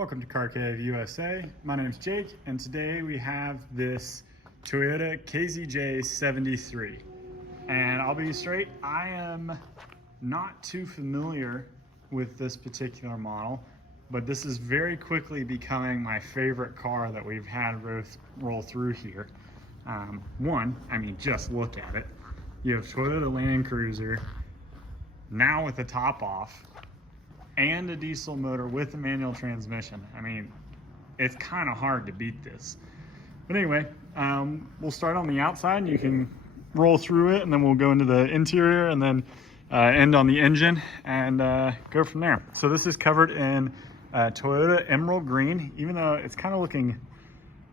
Welcome to Car Cave USA. My name's Jake, and today we have this Toyota KZJ73. And I'll be straight, I am not too familiar with this particular model, but this is very quickly becoming my favorite car that we've had roll through here. Just look at it. You have Toyota Land Cruiser, now with the top off, and a diesel motor with a manual transmission. I mean, it's kind of hard to beat this. But anyway, we'll start on the outside and you can roll through it, and then we'll go into the interior and then end on the engine and go from there. So this is covered in Toyota Emerald Green, even though it's kind of looking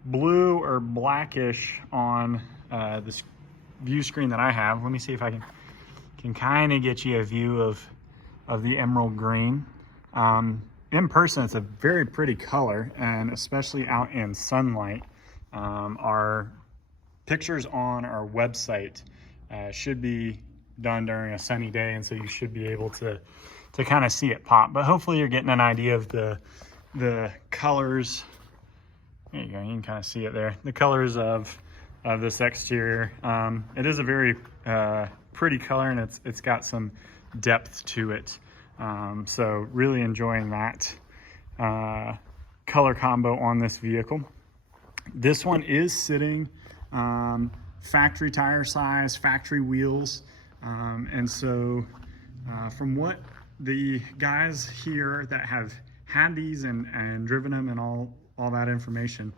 blue or blackish on this view screen that I have. Let me see if I can kind of get you a view of the emerald green. In person, it's a very pretty color, and especially out in sunlight. Our pictures on our website should be done during a sunny day, and so you should be able to kind of see it pop. But hopefully you're getting an idea of the colors. There you go, you can kind of see it there. The colors of this exterior. It is a very pretty color, and it's got some depth to it. So really enjoying that color combo on this vehicle. This one is sitting factory tire size, factory wheels, and so from what the guys here that have had these and driven them and all that information,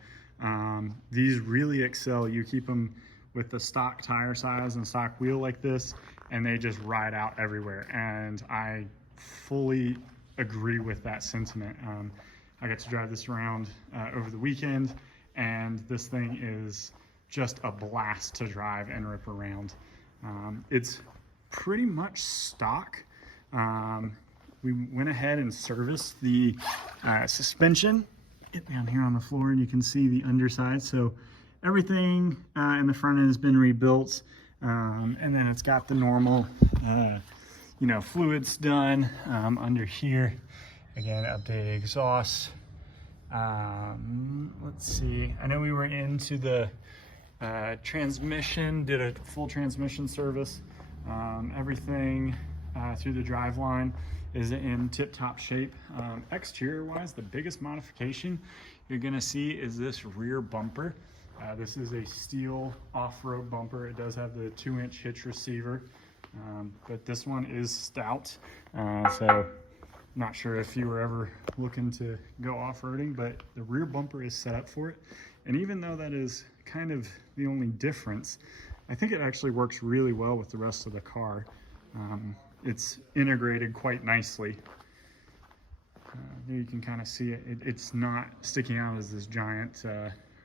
these really excel. You keep them with the stock tire size and stock wheel like this, and they just ride out everywhere. And I fully agree with that sentiment. I got to drive this around over the weekend, and this thing is just a blast to drive and rip around. It's pretty much stock. We went ahead and serviced the suspension. Get down here on the floor and you can see the underside. So everything in the front end has been rebuilt, and then it's got the normal fluids done under here. Again, updated exhaust. Let's see, I know we were into the transmission, did a full transmission service. Everything through the drive line is in tip-top shape. Exterior wise, the biggest modification you're gonna see is this rear bumper. This is a steel off-road bumper. It does have the 2-inch hitch receiver, but this one is stout. So not sure if you were ever looking to go off-roading, but the rear bumper is set up for it. And even though that is kind of the only difference, I think it actually works really well with the rest of the car. It's integrated quite nicely. There you can kind of see it. It's not sticking out as this giant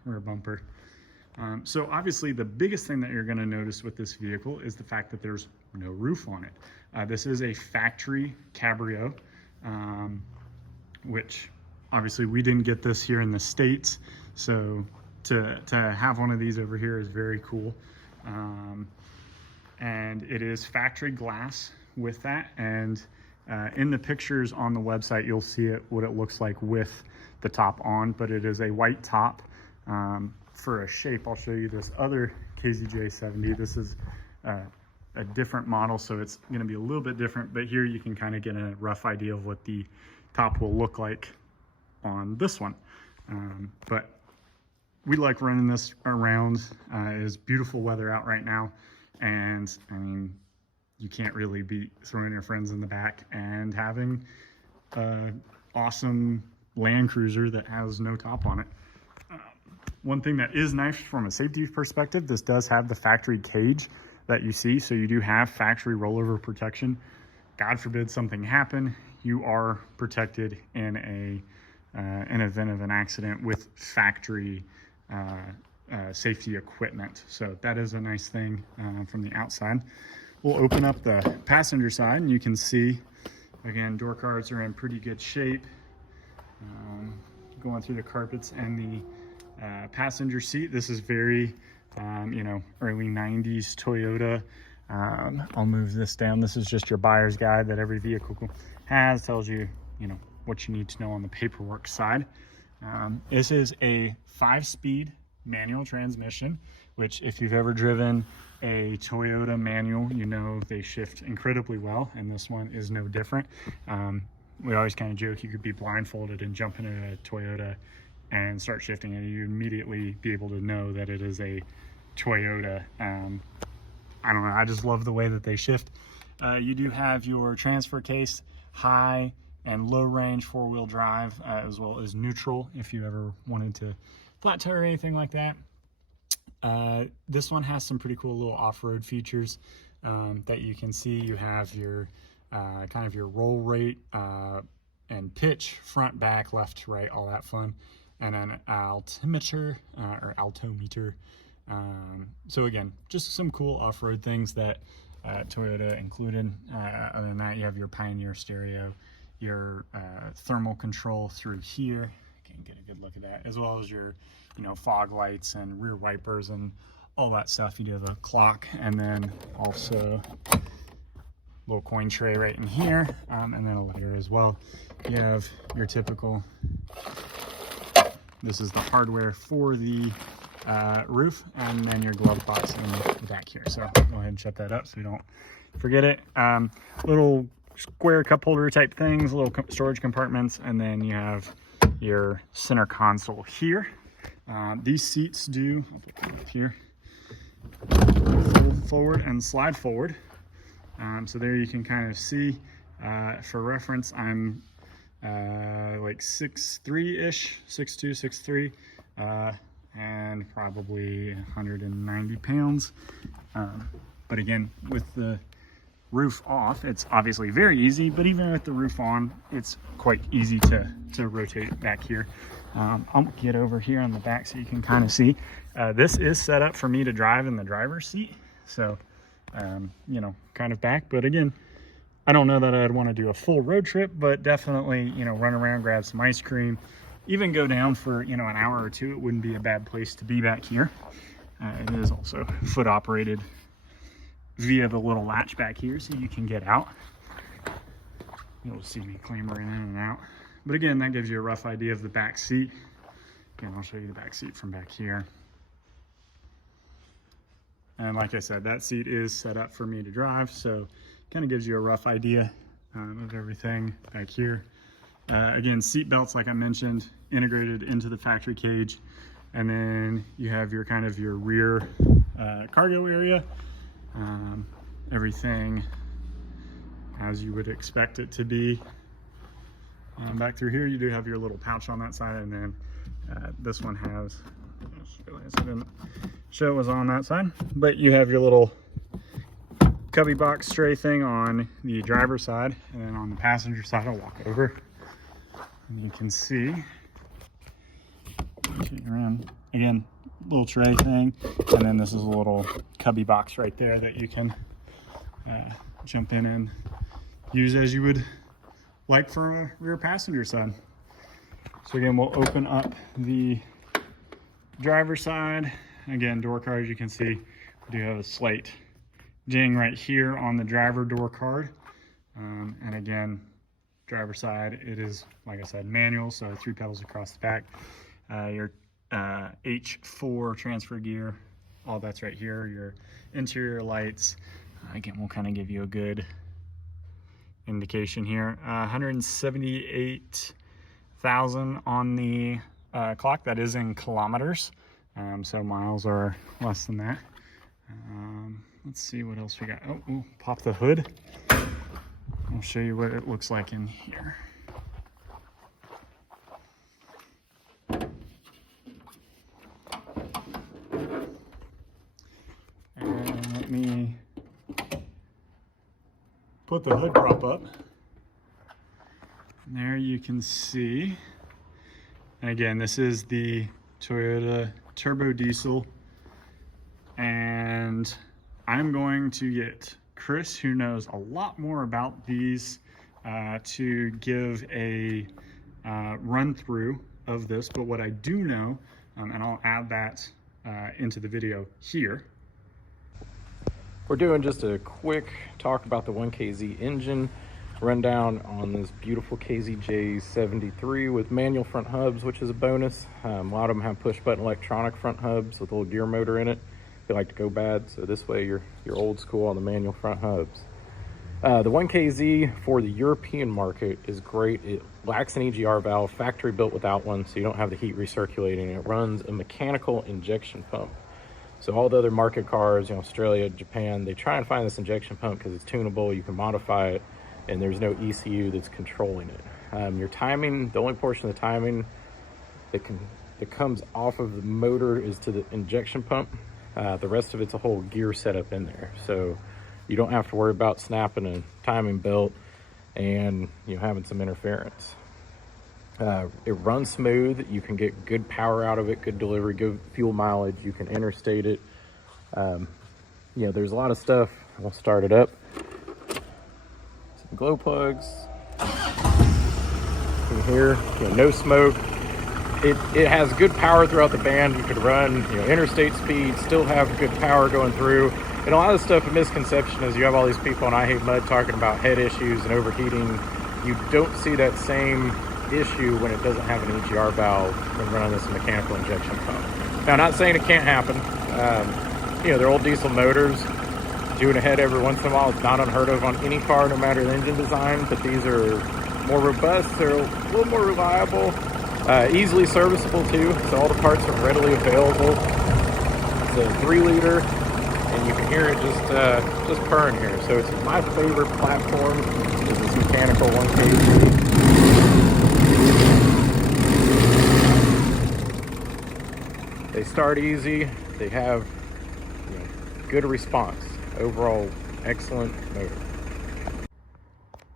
rear bumper. So obviously the biggest thing that you're going to notice with this vehicle is the fact that there's no roof on it. This is a factory cabrio, which obviously we didn't get this here in the States. So to have one of these over here is very cool. And it is factory glass with that. And in the pictures on the website, you'll see what it looks like with the top on, but it is a white top. For a shape, I'll show you this other KZJ70. This is a different model, so it's going to be a little bit different, but here you can kind of get a rough idea of what the top will look like on this one. But we like running this around. It is beautiful weather out right now, and I mean, you can't really beat throwing your friends in the back and having an awesome Land Cruiser that has no top on it. One thing that is nice from a safety perspective, this does have the factory cage that you see, so you do have factory rollover protection. God forbid something happen, you are protected in an event of an accident with factory safety equipment. So that is a nice thing from the outside. We'll open up the passenger side, and you can see, again, door cards are in pretty good shape. Going through the carpets and the passenger seat. This is very, early 90s Toyota. I'll move this down. This is just your buyer's guide that every vehicle has. Tells you, what you need to know on the paperwork side. This is a 5-speed manual transmission, which if you've ever driven a Toyota manual, you know they shift incredibly well, and this one is no different. We always kind of joke you could be blindfolded and jump into a Toyota and start shifting, and you immediately be able to know that it is a Toyota. I don't know, I just love the way that they shift. You do have your transfer case, high and low range 4-wheel drive, as well as neutral if you ever wanted to flat tire or anything like that. This one has some pretty cool little off-road features that you can see. You have your kind of your roll rate and pitch, front, back, left, right, all that fun, and an altimeter or altometer. So again, just some cool off-road things that Toyota included. Other than that, you have your Pioneer stereo, your thermal control through here. You can get a good look at that, as well as your, fog lights and rear wipers and all that stuff. You do have a clock, and then also a little coin tray right in here, and then a lighter as well. You have your typical, this is the hardware for the roof, and then your glove box in the back here. So go ahead and shut that up so we don't forget it. Little square cup holder type things, little storage compartments, and then you have your center console here. These seats do, I'll put them up here, fold forward and slide forward. So there you can kind of see, for reference, I'm like 6'3"-ish, 6'2", 6'3", and probably 190 pounds. But again, with the roof off, it's obviously very easy, but even with the roof on, it's quite easy to rotate back here. I'll get over here on the back so you can kind of see. This is set up for me to drive in the driver's seat, so kind of back. But again, I don't know that I'd want to do a full road trip, but definitely, run around, grab some ice cream, even go down for, an hour or two. It wouldn't be a bad place to be back here. It is also foot operated via the little latch back here, so you can get out. You'll see me clambering in and out. But again, that gives you a rough idea of the back seat. Again, I'll show you the back seat from back here. And like I said, that seat is set up for me to drive, so kind of gives you a rough idea of everything back here. Again, seat belts, like I mentioned, integrated into the factory cage. And then you have your kind of your rear cargo area. Everything as you would expect it to be. Back through here, you do have your little pouch on that side, and then this one has, I just realized I didn't show it was on that side, but you have your little cubby box tray thing on the driver's side, and then on the passenger side, I'll walk over, and you can see, around again, little tray thing, and then this is a little cubby box right there that you can jump in and use as you would like for a rear passenger side. So again, we'll open up the driver's side. Again, door card, you can see we do have a slight ding right here on the driver door card. And again, driver's side, it is, like I said, manual, so 3 pedals across the back. Your H4 transfer gear, all that's right here. Your interior lights. Again, we'll kind of give you a good indication here. 178,000 on the clock. That is in kilometers, so miles are less than that. Let's see what else we got. Oh, we'll pop the hood. I'll show you what it looks like in here. And let me put the hood prop up. And there you can see. And again, this is the Toyota turbo diesel. And I'm going to get Chris, who knows a lot more about these, to give a run through of this. But what I do know, and I'll add that into the video here. We're doing just a quick talk about the 1KZ engine. rundown on this beautiful KZJ73 with manual front hubs, which is a bonus. A lot of them have push button electronic front hubs with a little gear motor in it. They like to go bad, so this way you're old school on the manual front hubs. The 1KZ for the European market is great. It lacks an EGR valve, factory built without one, so you don't have the heat recirculating. It runs a mechanical injection pump. So all the other market cars, Australia, Japan, they try and find this injection pump because it's tunable, you can modify it, and there's no ECU that's controlling it. Your timing, the only portion of the timing that comes off of the motor is to the injection pump. The rest of it's a whole gear setup in there. So you don't have to worry about snapping a timing belt and having some interference. It runs smooth. You can get good power out of it, good delivery, good fuel mileage. You can interstate it. There's a lot of stuff. We'll start it up. Some glow plugs. In here, no smoke. It has good power throughout the band. You could run, interstate speed, still have good power going through. And a lot of stuff, a misconception is you have all these people on I Hate Mud talking about head issues and overheating. You don't see that same issue when it doesn't have an EGR valve when running this mechanical injection pump. Now, not saying it can't happen. They're old diesel motors. Doing a head every once in a while is not unheard of on any car, no matter the engine design, but these are more robust. They're a little more reliable, easily serviceable too, so all the parts are readily available. It's a 3-liter. And you can hear it just purring here. So it's my favorite platform is this mechanical 1KZ. They start easy. They have good response. Overall, excellent motor.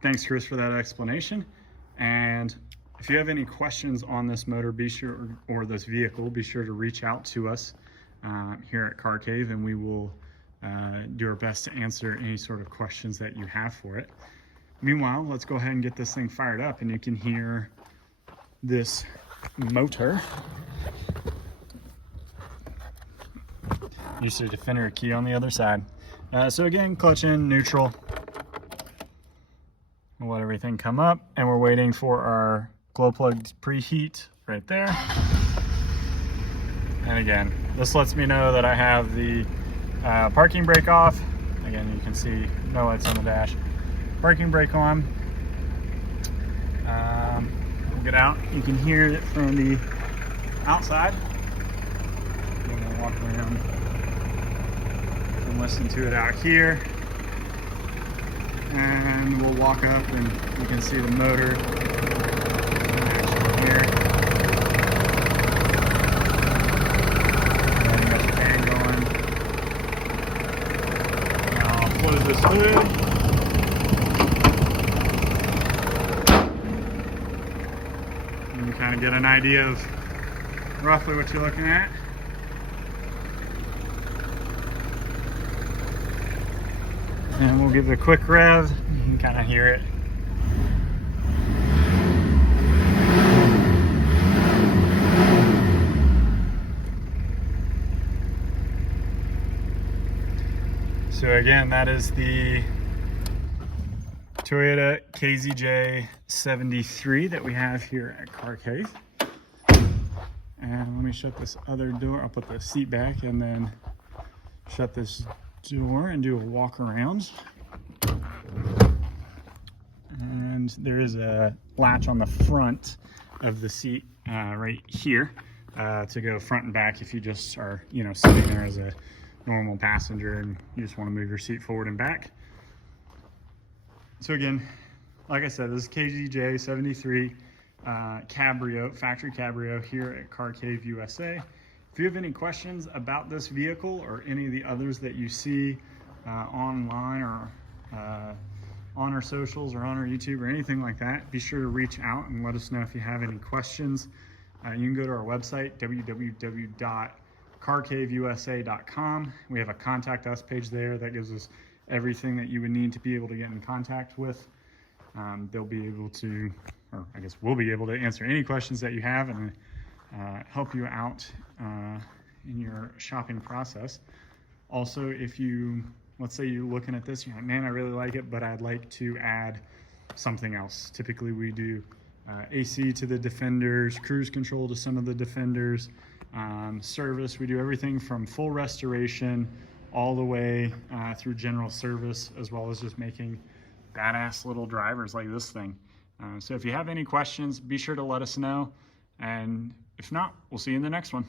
Thanks, Chris, for that explanation. And if you have any questions on this motor, or this vehicle, be sure to reach out to us here at Car Cave, and we will do our best to answer any sort of questions that you have for it. Meanwhile, let's go ahead and get this thing fired up, and you can hear this motor. Use the Defender key on the other side. So again, clutch in, neutral. We'll let everything come up, and we're waiting for our glow plugs preheat right there. And again, this lets me know that I have the parking brake off. Again, you can see no lights on the dash. Parking brake on. We'll get out. You can hear it from the outside. I'm gonna walk around and listen to it out here. And we'll walk up and you can see the motor in action here. And you got the fan going. Now I'll close this hood. And you kind of get an idea of roughly what you're looking at. And we'll give it a quick rev. You can kind of hear it. So again, that is the Toyota KZJ73 that we have here at Car Cave. And let me shut this other door. I'll put the seat back and then shut this door and do a walk around. And there is a latch on the front of the seat right here to go front and back if you just are sitting there as a normal passenger and you just want to move your seat forward and back. So again, like I said, this is KZJ73 Cabrio, factory Cabrio here at Car Cave USA. If you have any questions about this vehicle or any of the others that you see online or on our socials or on our YouTube or anything like that, be sure to reach out and let us know if you have any questions. You can go to our website, www.carcaveusa.com. We have a contact us page there that gives us everything that you would need to be able to get in contact with. They'll be able to, or I guess we'll be able to answer any questions that you have and help you out in your shopping process. Also, if you, let's say you're looking at this, you're like, man, I really like it, but I'd like to add something else. Typically we do AC to the Defenders, cruise control to some of the Defenders, service. We do everything from full restoration all the way through general service, as well as just making badass little drivers like this thing. So if you have any questions, be sure to let us know. And if not, we'll see you in the next one.